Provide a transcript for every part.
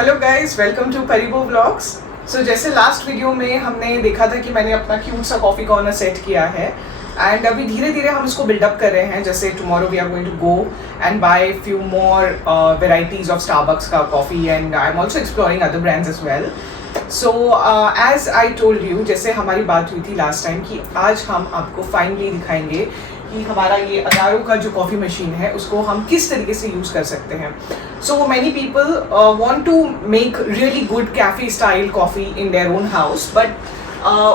Hello guys, welcome to Paribo Vlogs. So जैसे last video में हमने देखा था कि मैंने अपना क्यूट सा कॉफ़ी कॉर्नर सेट किया है एंड अभी धीरे धीरे हम इसको बिल्डअप कर रहे हैं। जैसे tomorrow we are going to go and buy few more varieties of Starbucks का coffee and I am also exploring other brands as well. So as I told you, जैसे हमारी बात हुई थी लास्ट टाइम कि आज हम आपको फाइनली दिखाएंगे कि हमारा ये अगारो का जो कॉफ़ी मशीन है उसको हम किस तरीके से यूज़ कर सकते हैं। So many people want to make really good cafe style coffee in their own house, but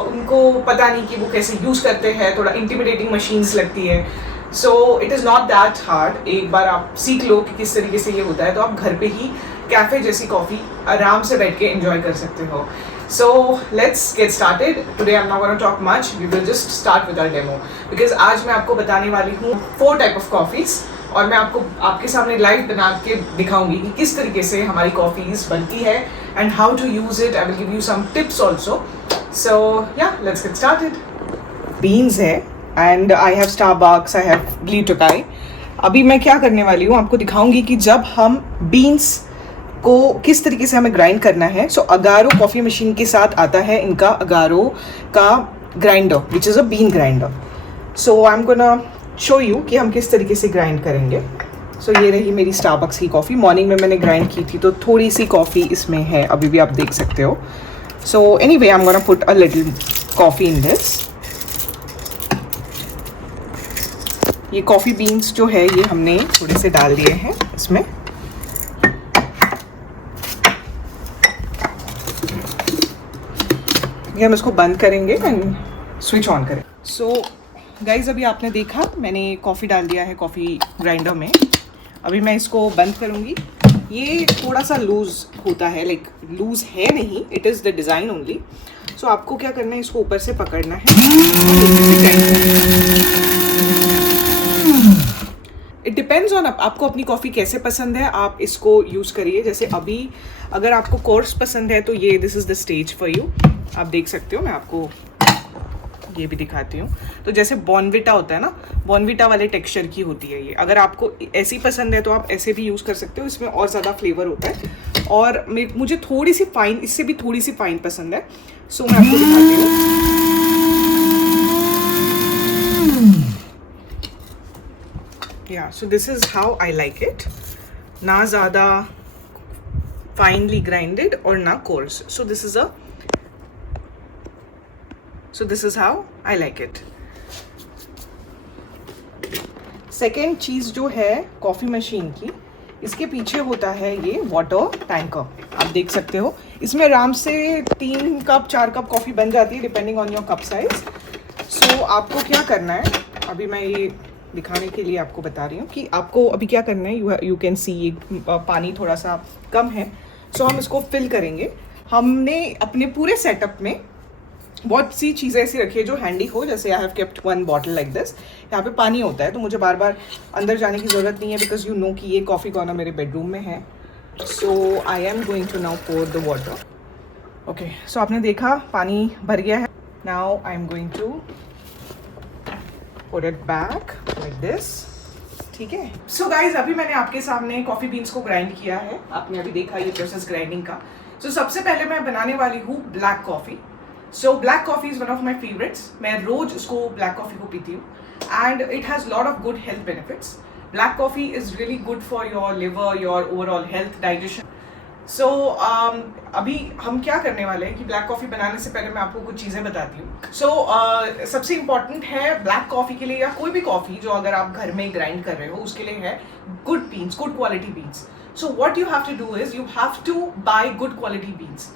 उनको पता नहीं कि वो कैसे यूज़ करते हैं। थोड़ा इंटिमिडेटिंग मशीन्स लगती है। सो it is not that hard. एक बार आप सीख लो कि किस तरीके से ये होता है तो आप घर पे ही कैफ़े जैसी कॉफ़ी आराम से बैठ के एंजॉय कर सकते हो। So let's get started. Today I'm not going to talk much. We will just start with our demo because आज मैं आपको बताने वाली हूँ 4 type of coffees और मैं आपको आपके सामने लाइव बना के दिखाऊंगी कि किस तरीके से हमारी कॉफ़ीज बनती है and how to use it. I will give you some tips also. So yeah, let's get started. Beans है and I have Starbucks, I have Lee Tokai. अभी मैं क्या करने वाली हूँ आपको दिखाऊंगी कि जब हम बीन्स को किस तरीके से हमें ग्राइंड करना है। सो अगारो कॉफ़ी मशीन के साथ आता है इनका अगारो का grinder which is a bean grinder. So I am gonna show you कि हम किस तरीके से ग्राइंड करेंगे। सो ये रही मेरी स्टारबक्स की कॉफ़ी। मॉर्निंग में मैंने ग्राइंड की थी तो थोड़ी सी कॉफ़ी इसमें है, अभी भी आप देख सकते हो। So anyway I am gonna put a little coffee in this. ये कॉफ़ी बीन्स जो है ये हमने थोड़े से डाल दिए हैं इसमें। हम इसको बंद करेंगे एंड स्विच ऑन करें। सो गाइज अभी आपने देखा मैंने कॉफ़ी डाल दिया है कॉफ़ी ग्राइंडर में। अभी मैं इसको बंद करूँगी। ये थोड़ा सा लूज़ होता है, लाइक लूज़ है नहीं, it is the design only. So आपको क्या करना है, इसको ऊपर से पकड़ना है। इट डिपेंड्स ऑन आपको अपनी कॉफ़ी कैसे पसंद है, आप इसको यूज़ करिए। जैसे अभी अगर आपको कोर्स पसंद है तो ये this is the stage for you. आप देख सकते हो, मैं आपको ये भी दिखाती हूँ। तो जैसे बॉर्नविटा होता है ना, बॉर्नविटा वाले टेक्सचर की होती है ये। अगर आपको ऐसी पसंद है तो आप ऐसे भी यूज़ कर सकते हो, इसमें और ज़्यादा फ्लेवर होता है। और मुझे थोड़ी सी फाइन, इससे भी थोड़ी सी फाइन पसंद है। सो मैं आपको दिखाती हूँ। या so this is how I like it. ना ज़्यादा फाइनली ग्राइंडेड और ना coarse. So this is So this is how I like it. Second चीज़ जो है कॉफ़ी मशीन की, इसके पीछे होता है ये वाटर टैंकर। आप देख सकते हो इसमें आराम से 3 कप 4 कप कॉफ़ी बन जाती है depending on your cup size. So आपको क्या करना है, अभी मैं ये दिखाने के लिए आपको बता रही हूँ कि आपको अभी क्या करना है। यू कैन सी ये पानी थोड़ा सा कम है। सो हम इसको फिल करेंगे। हमने अपने पूरे सेटअप में बहुत सी चीज़ें ऐसी रखी है जो हैंडी हो। जैसे I have kept 1 bottle like this. यहाँ पे पानी होता है तो मुझे बार बार अंदर जाने की ज़रूरत नहीं है बिकॉज यू नो कि ये कॉफ़ी कॉर्नर मेरे बेडरूम में है। So I am going to now pour the water. Okay, so आपने देखा पानी भर गया है। Now I am going to put it back like this. ठीक है। सो गाइज अभी मैंने आपके सामने कॉफ़ी बीन्स को ग्राइंड किया है। आपने अभी देखा ये प्रोसेस ग्राइंडिंग का। सो सबसे पहले मैं बनाने वाली हूँ black coffee. So black coffee is one of my favourites. मैं रोज़ उसको ब्लैक कॉफ़ी को पीती हूँ and it has lot of good health benefits. Black coffee is really good for your liver, your overall health, digestion. So अभी हम क्या करने वाले हैं कि ब्लैक कॉफ़ी बनाने से पहले मैं आपको कुछ चीज़ें बताती हूँ। सो सबसे इम्पॉर्टेंट है ब्लैक कॉफ़ी के लिए या कोई भी कॉफ़ी जो अगर आप घर में ग्राइंड कर रहे हो उसके लिए है good beans, good quality beans. So what you have to do is you have to buy good quality beans.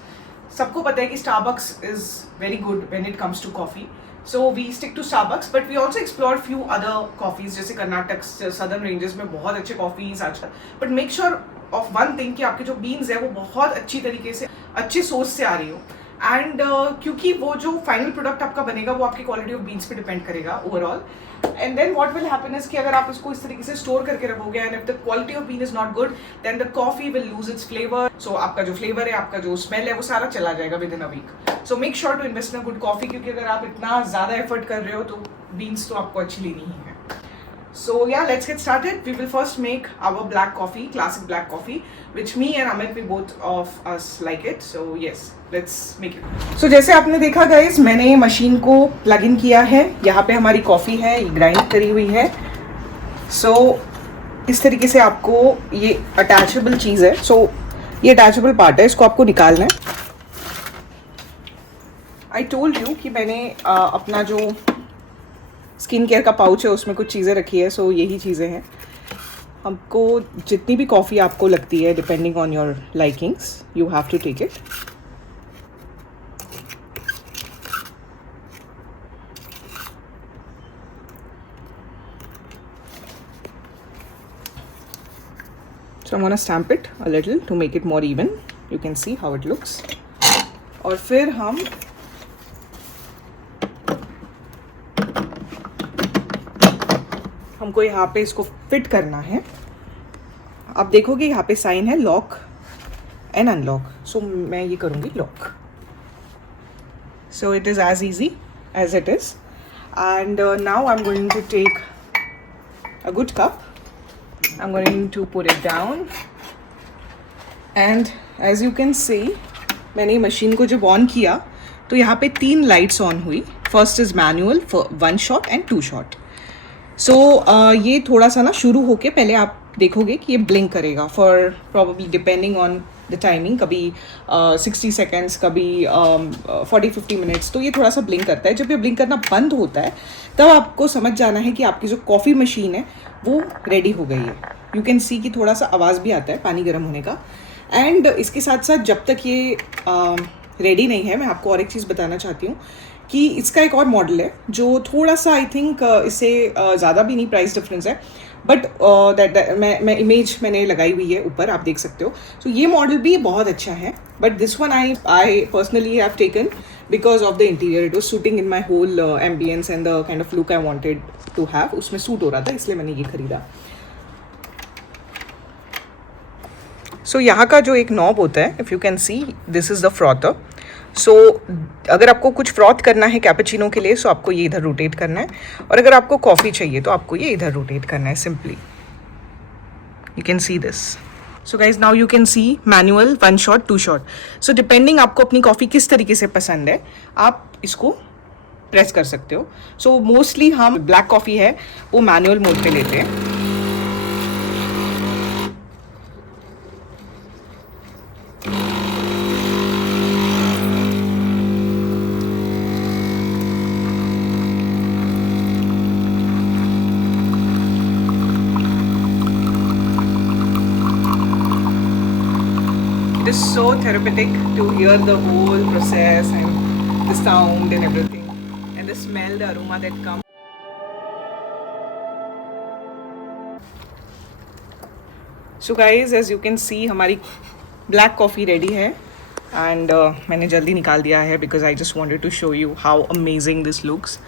सबको पता है कि Starbucks is very good when it comes to coffee. So we stick to Starbucks, but we also explore few other coffees. जैसे Karnataka southern ranges में बहुत अच्छे coffees आजकल। But make sure of one thing कि आपके जो बीन्स है वो बहुत अच्छी तरीके से अच्छे सोर्स से आ रही हो। एंड क्योंकि वो जो फाइनल प्रोडक्ट आपका बनेगा वो आपकी क्वालिटी ऑफ बीन्स पे डिपेंड करेगा overall. And then what will happen is कि अगर आप इसको इस तरीके से स्टोर करके रखोगे and if the quality of bean is not good then the coffee will lose its flavour. So आपका जो फ्लेवर है, आपका जो स्मेल है वो सारा चला जाएगा within a week. So make sure to invest in a good coffee क्योंकि अगर आप इतना ज़्यादा एफर्ट कर रहे हो तो बीन्स तो आपको अच्छी लेनी ही है। So yeah, let's get started. We will first make our black coffee, classic black coffee, which me and Amit, we both of us like it. So yes, let's make it. So जैसे आपने देखा guys, मैंने machine को plug in किया है. यहाँ पे हमारी कॉफ़ी है, ये ग्राइंड करी हुई है. So इस तरीके से आपको ये अटैचेबल चीज़ है. So ये अटैचेबल पार्ट है, इसको आपको निकालना है. I told you कि मैंने अपना जो स्किन केयर का पाउच है उसमें कुछ चीज़ें रखी है. सो यही चीज़ें हैं. हमको जितनी भी कॉफ़ी आपको लगती है, depending on your likings, you have to take it. So I'm gonna stamp it a little to make it more even. You can see how it looks. और फिर हमको यहाँ पे इसको फिट करना है. आप देखोगे यहाँ पे साइन है लॉक एंड अनलॉक. सो मैं ये करूँगी lock. So it is as easy as it is. And now I am going to take a good cup. I am going to put it down. And as you can see, मैंने machine को जब on किया तो यहाँ पे 3 lights on हुई. First is manual, 1 shot and 2 shot. So ये थोड़ा सा ना शुरू होके पहले आप देखोगे कि ये ब्लिंक करेगा for probably depending on the timing. कभी 60 सेकेंड्स, कभी 40-50 मिनट्स. तो ये थोड़ा सा ब्लिंक करता है. जब ये ब्लिंक करना बंद होता है तब आपको समझ जाना है कि आपकी जो कॉफ़ी मशीन है वो रेडी हो गई है. यू कैन सी कि थोड़ा सा आवाज़ भी आता है पानी गर्म होने का. एंड इसके साथ साथ जब तक ये रेडी नहीं है, मैं आपको और एक चीज़ बताना चाहती हूँ कि इसका एक और मॉडल है जो थोड़ा सा आई थिंक इससे ज़्यादा भी नहीं प्राइस डिफरेंस है. बट मैं इमेज मैंने लगाई हुई है ऊपर, आप देख सकते हो. सो ये मॉडल भी बहुत अच्छा है. But this one I personally have taken because of the interior. It was suiting in my whole ambience and the kind of look I wanted to have. उसमें सूट हो रहा था, इसलिए मैंने ये खरीदा. सो यहाँ का जो एक नॉब होता है, if you can see, this is the frother. So अगर आपको कुछ फ्रॉथ करना है कैपेचिनो के लिए, सो आपको ये इधर रोटेट करना है. और अगर आपको कॉफ़ी चाहिए तो आपको ये इधर रोटेट करना है simply. You can see this. So guys, now you can C manual, 1 shot, 2 shot. So depending आपको अपनी कॉफ़ी किस तरीके से पसंद है, आप इसको प्रेस कर सकते हो. सो मोस्टली हम ब्लैक कॉफ़ी है वो मैनुअल मोड पे लेते हैं. It is so therapeutic to hear the whole process and the sound and everything, and the smell, the aroma that comes. So guys, as you can see, हमारी black coffee ready है. And मैंने जल्दी निकाल दिया है because I just wanted to show you how amazing this looks.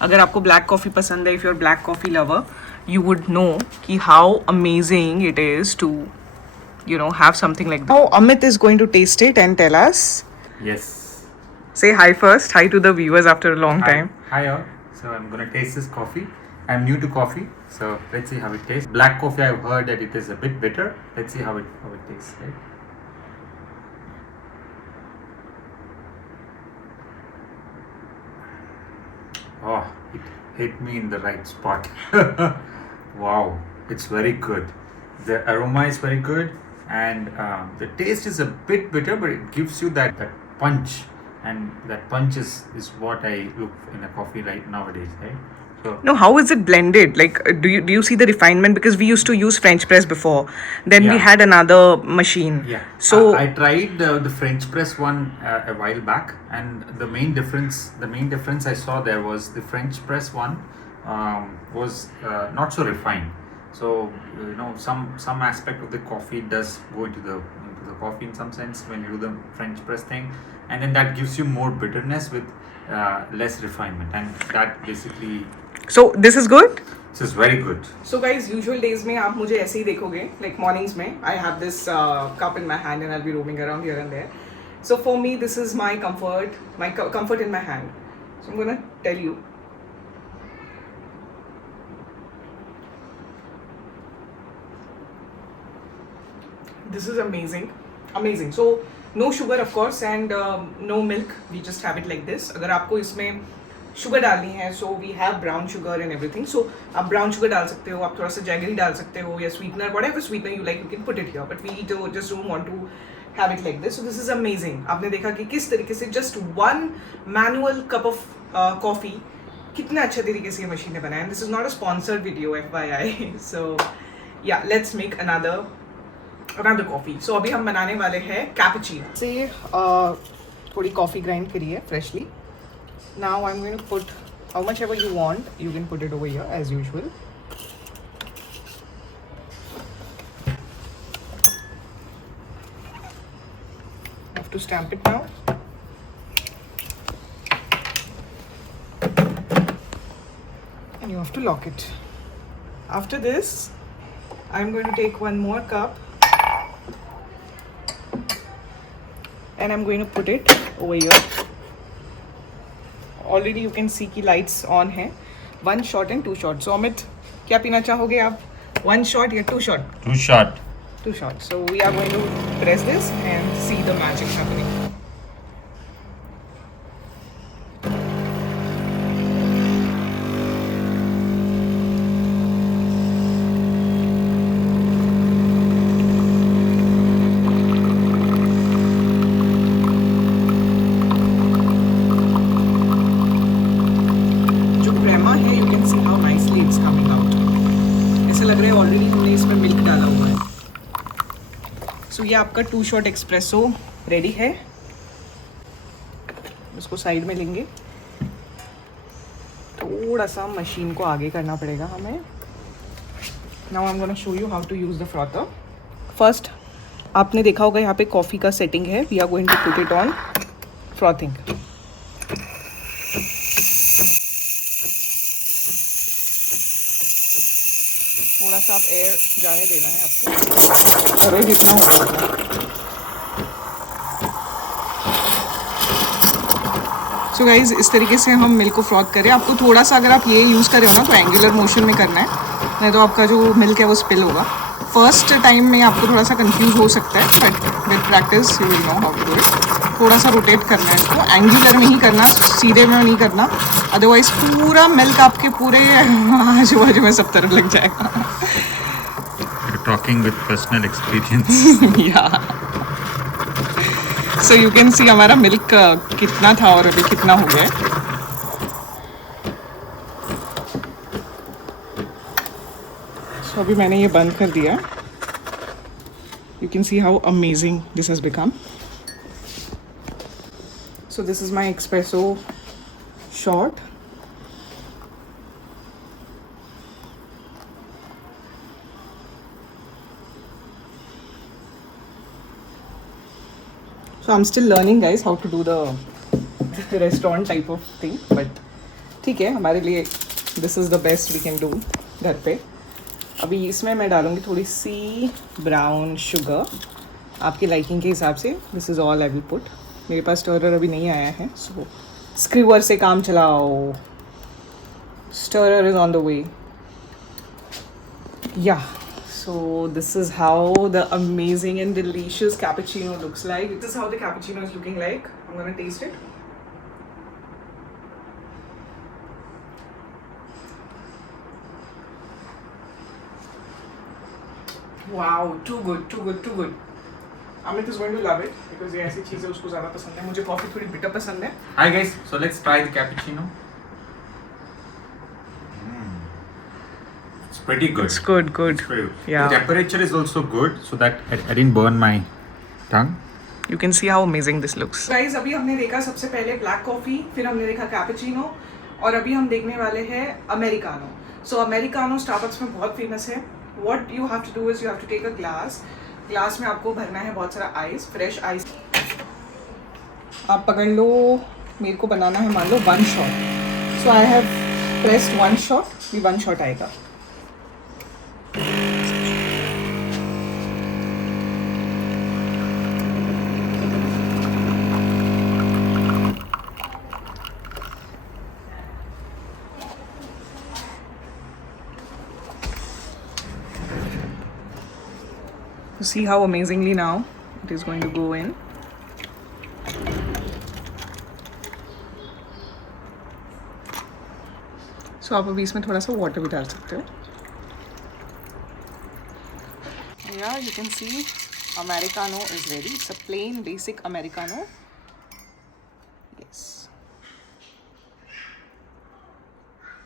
अगर आपको black coffee पसंद है, if you're a black coffee lover, you would know कि how amazing it is to have something like that. Now Amit is going to taste it and tell us. Yes. Say hi first. Hi to the viewers after a long time. Hi all. So I'm gonna taste this coffee. I'm new to coffee, so let's see how it tastes. Black coffee, I've heard that it is a bit bitter. Let's see how it tastes. Right? Oh, it hit me in the right spot. Wow, it's very good. The aroma is very good. And the taste is a bit bitter, but it gives you that punch, and that punch is what I look in a coffee right nowadays, right? So no, how is it blended? Like, do you see the refinement? Because we used to use French press before. Then we had another machine. Yeah. So I tried the French press one a while back, and the main difference I saw there was the French press one was not so refined. So some aspect of the coffee does go into the coffee in some sense when you do the French press thing, and then that gives you more bitterness with less refinement, and that basically. So this is good. This is very good. So guys, usual days में आप मुझे ऐसे ही देखोगे, like mornings में I have this cup in my hand and I'll be roaming around here and there. So for me this is my comfort in my hand. So I'm gonna tell you. This is amazing, amazing. So no sugar of course and no milk. We just have it like this. अगर आपको इसमें sugar डालनी है so we have brown sugar and everything. So आप brown sugar डाल सकते हो, आप थोड़ा सा जैगरी डाल सकते हो या sweetener, whatever sweetener you like you can put it here, but we just don't want to have it like this. So this is amazing. आपने देखा कि किस तरीके से just one manual cup of coffee कितना अच्छे तरीके से ये मशीन ने बनाया. This is not a sponsored video FYI. So yeah let's make another coffee. So अभी हम बनाने वाले हैं कैपुचिनो से थोड़ी कॉफी ग्राइंड करी है freshly. Now I'm going to put how much ever you want. You can put it over here as usual. Have to stamp it now. And you have to lock it. After this, I'm going to take one more cup and I'm going to put it over here. Already you can सी की lights on है. 1 shot and 2 shot. सो अमित क्या पीना चाहोगे आप, 1 shot या 2 shot? 2 shot. 2 shot. So we are going to press this and see the magic happening. Already हमने इसमें milk डाला हुआ है. सो ये आपका 2 shot एक्सप्रेसो रेडी है. इसको साइड में लेंगे. थोड़ा सा मशीन को आगे करना पड़ेगा हमें. Now I am gonna show you how to use the frother. First आपने देखा होगा यहाँ पे कॉफ़ी का सेटिंग है. We are going to put it on frothing. थोड़ा सा आप एयर जाने देना है आपको. अरे जितना होगा. सो गाइज इस तरीके से हम मिल्क को फ्रॉथ करें. आपको थोड़ा सा अगर आप ये यूज़ कर रहे हो ना तो एंगुलर मोशन में करना है, नहीं तो आपका जो मिल्क है वो स्पिल होगा. फर्स्ट टाइम में आपको थोड़ा सा कंफ्यूज हो सकता है but with practice you will know how to do it. थोड़ा सा रोटेट करना है इसको, एंगुलर में ही करना, सीधे में नहीं करना, अदरवाइज पूरा मिल्क आपके पूरे आजू बाजू में सब तरफ लग जाएगा. Talking with personal experience. Yeah. So you can see हमारा मिल्क कितना था और अभी कितना हो गया. So अभी मैंने ये बंद कर दिया. You can see how amazing this has become. So this is my espresso shot. So I'm still learning guys how to do the restaurant type of thing, but ठीक है हमारे लिए this is the best we can do घर पे. अभी इसमें मैं डालूँगी थोड़ी सी ब्राउन शुगर आपकी लाइकिंग के हिसाब से. This is all I will put. मेरे पास स्टरर अभी नहीं आया है सो स्क्रीवर से काम चलाओ. Stirrer is on the way. या So this is how the amazing and delicious cappuccino looks like. This is how the cappuccino is looking like. I'm gonna taste it. Wow, too good, too good, too good. Amit is going to love it because ये ऐसी चीज़ें उसको ज़्यादा पसंद है. मुझे coffee थोड़ी bitter पसंद है. Hi guys, so let's try the cappuccino. It's pretty good. It's good, good. It's very good. Yeah. The temperature is also good so that I didn't burn my tongue. You can see how amazing this looks. Guys, अभी हमने देखा सबसे पहले black coffee, फिर हमने देखा cappuccino और अभी हम देखने वाले हैं अमेरिकानो. सो अमेरिकानो स्टारबक्स में बहुत फेमस है. What you have to do is you have to take a glass. Glass में आपको भरना है बहुत सारा आइस, फ्रेश आइस. आप पकड़ लो. मेरे को बनाना है मान लो 1 shot. So I have pressed 1 shot. भी 1 shot आएगा. See how amazingly now it is going to go in. So आप अभी इसमें थोड़ा सा वाटर भी डाल सकते हो. Yeah, you can see Americano is ready. It's a plain basic Americano. Yes.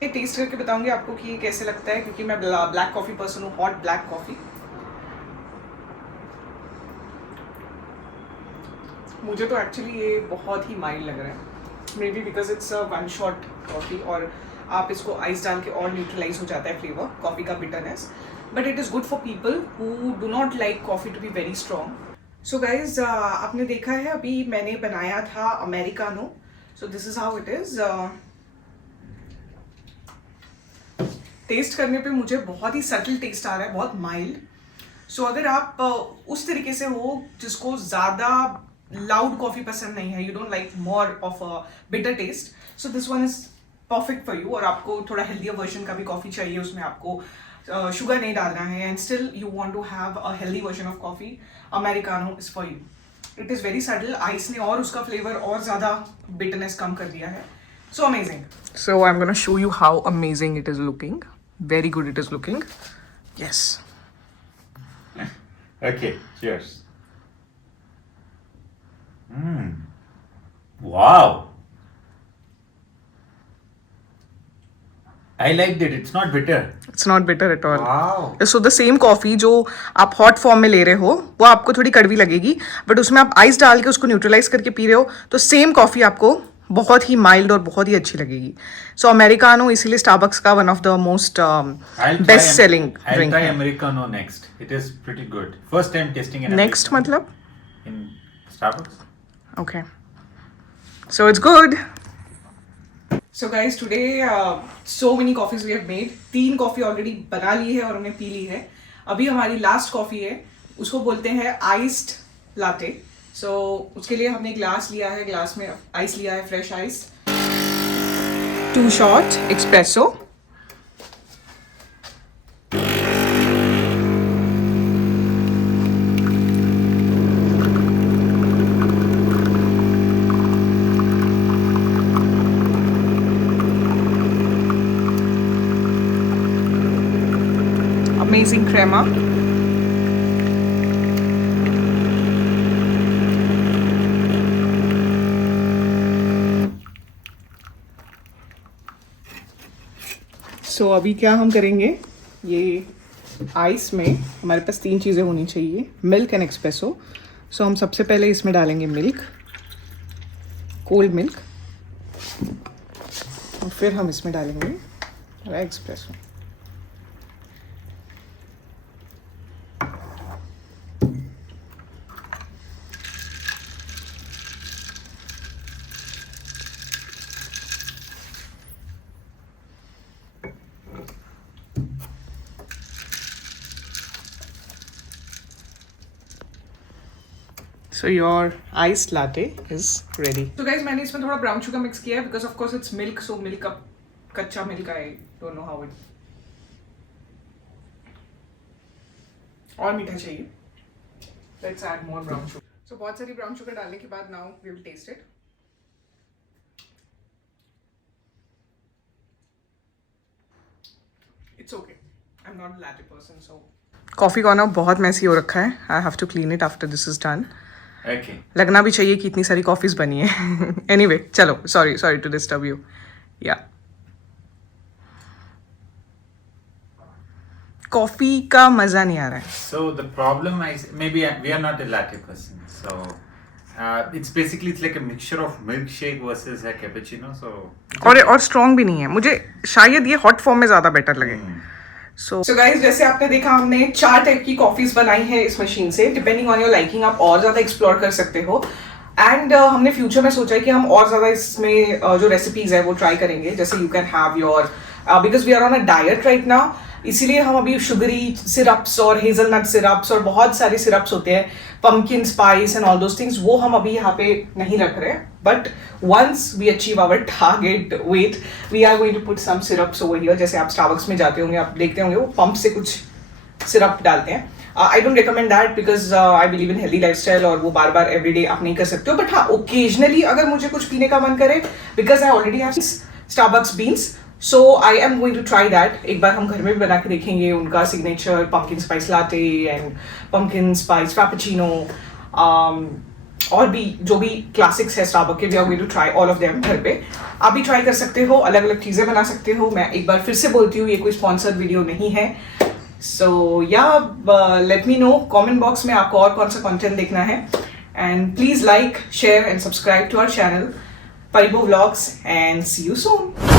ये टेस्ट करके बताऊंगी आपको कि ये कैसे लगता है, क्योंकि मैं ब्लैक कॉफ़ी पर्सन हूँ, हॉट ब्लैक कॉफ़ी. मुझे तो एक्चुअली ये बहुत ही माइल्ड लग रहा है. May be because it's a one shot coffee और आप इसको आइस डाल के और न्यूट्रलाइज हो जाता है फ्लेवर कॉफ़ी का bitterness. But it is good for people who do not like coffee to be very strong. So guys आपने देखा है अभी मैंने बनाया था americano. So this is how it is. Taste करने पे मुझे बहुत ही सटल टेस्ट आ रहा है, बहुत माइल्ड. सो अगर आप उस तरीके से हो जिसको ज़्यादा लाउड कॉफ़ी पसंद नहीं है, you don't like more of a bitter taste, so this one is perfect for you. और आपको थोड़ा हेल्दियर वर्जन का भी कॉफ़ी चाहिए, उसमें आपको शुगर नहीं डालना है, and still you want to have a healthy version of coffee, americano is for you. It is very subtle. Ice ने और उसका फ्लेवर और ज़्यादा बिटरनेस कम कर दिया है. So amazing. So I'm gonna show you how amazing it is looking. Very good it is looking. Yes. Okay, cheers. Wow. I liked it. It's not bitter. It's not bitter at all. Wow. So the same coffee जो आप hot form में ले रहे हो वो आपको थोड़ी कड़वी लगेगी, बट उसमें आप आइस डाल के उसको न्यूट्रलाइज करके पी रहे हो तो सेम कॉफ़ी आपको बहुत ही माइल्ड और बहुत ही अच्छी लगेगी. सो अमेरिकानो इसीलिए स्टारबक्स का one of the most best selling drink है. Americano next. It is pretty good. First time tasting an next मतलब in Starbucks. Okay, so it's good. So guys today so many coffees we have made. 3 coffee already बना ली है और हमने P ली है. अभी हमारी लास्ट कॉफी है, उसको बोलते हैं आइस्ड लाटे. सो उसके लिए हमने ग्लास लिया है, ग्लास में आइस लिया है, fresh ice. 2 shot espresso. Amazing crema. सो अभी क्या हम करेंगे, ये आइस में हमारे पास 3 चीज़ें होनी चाहिए, मिल्क एंड एक्सप्रेसो. सो हम सबसे पहले इसमें डालेंगे मिल्क, कोल्ड मिल्क, और फिर हम इसमें डालेंगे espresso. So your iced latte is ready. So guys, मैंने इसमें थोड़ा ब्राउन शुगर मिक्स किया है because of course it's milk, so milk का कच्चा milk I don't know how it. और मीठा चाहिए. Let's add more brown sugar. So बहुत सारी ब्राउन शुगर डालने के बाद now we will taste it. It's okay. I'm not a latte person, so. Coffee corner बहुत मैसी हो रखा है. I have to clean it after this is done. Okay. लगना भी चाहिए कि इतनी सारी कॉफ़ीज बनी है. एनीवे चलो, सॉरी टू डिस्टर्ब यू. या कॉफ़ी का मज़ा नहीं आ रहा है. So the problem is maybe we are not a latte person. So it's basically it's like a mixture of milkshake versus a cappuccino. So और स्ट्रॉन्ग भी नहीं है. मुझे शायद ये हॉट फॉर्म में ज़्यादा बेटर लगे. सो गाइज जैसे आपने देखा हमने 4 टाइप की कॉफ़ीज बनाई है इस मशीन से. डिपेंडिंग ऑन योर लाइकिंग आप और ज़्यादा एक्सप्लोर कर सकते हो. एंड हमने फ्यूचर में सोचा है कि हम और ज़्यादा इसमें जो रेसिपीज़ है वो ट्राई करेंगे. जैसे you can have your because we are on a diet right now, इसीलिए हम अभी शुगरी सिरप्स और हेजलनट सिरप्स और बहुत सारे सिरप्स होते हैं, pumpkin spice and all those things, वो हम अभी यहाँ पे नहीं रख रहे. But once we achieve our target weight we are going to put some syrups over here. जैसे आप स्टारबक्स में जाते होंगे, आप देखते होंगे वो पंप से कुछ सिरप डालते हैं. I don't recommend that because I believe in healthy lifestyle और वो बार बार एवरीडे आप नहीं कर सकते हो. बट हाँ, ओकेजनली अगर मुझे कुछ पीने का मन करे, because I already have Starbucks beans, so I am going to try that. एक बार हम घर में भी बना के देखेंगे उनका signature pumpkin spice latte and pumpkin spice frappuccino, और भी जो भी क्लासिक्स है स्टारबक्स के, we are going to try all of them घर पे. आप भी ट्राई कर सकते हो, अलग अलग चीज़ें बना सकते हो. मैं एक बार फिर से बोलती हूँ, ये कोई स्पॉन्सर्ड वीडियो नहीं है. सो या let me know comment box में आपको और कौन सा कंटेंट देखना है. And please like, share and subscribe to our channel Paribo Vlogs, and see you soon.